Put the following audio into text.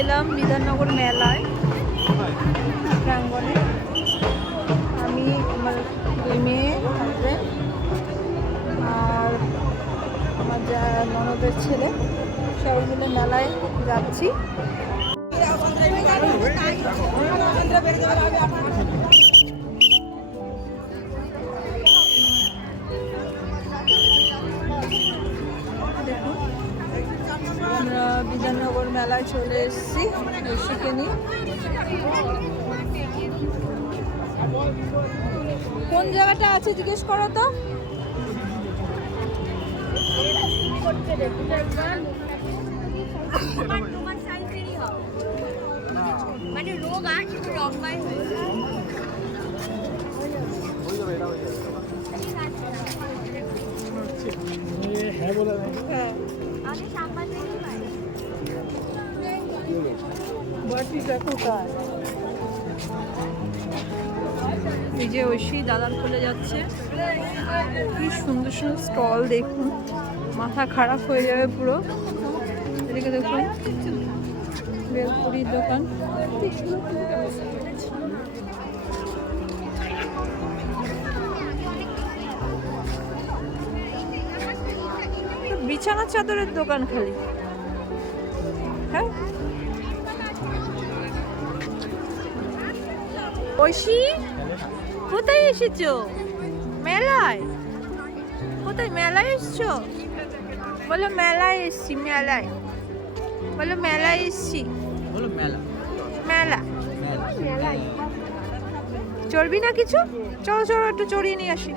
এলাম বিধাননগর মেলায় প্রাঙ্গণে। আমি আমার 2 মেয়ে, হাজব্যান্ড আর আমার যা ননদের ছেলে সবাই মিলে মেলায় যাচ্ছি। দেখুন আমরা বিধাননগর মেলায় চলে এসেছি ঋষিকে নিয়ে। কোন জায়গাটা আছে জিজ্ঞেস করো তো। মানে রোগ আর একটু লম্বাই হয়েছে। হ্যাঁ বলে বাটিটা কোথায়? এই যে ঐশী দাদার কোলে যাচ্ছে। কি সুন্দর সুন্দর স্টল দেখুন, মাথা খারাপ হয়ে যাবে পুরো। এদিকে দেখুন বেলপুরির দোকান। বিছানা চাদরের দোকান খালি। হ্যাঁ ঐশী কোথায় এসেছো? মেলায়? কোথায় মেলায় এসছো? বলো মেলায় এসছি। মেলায় বলো মেলায় এসছি। মেলা চড়বি না কিছু? চলো চলো একটু চড়িয়ে নিয়ে আসি।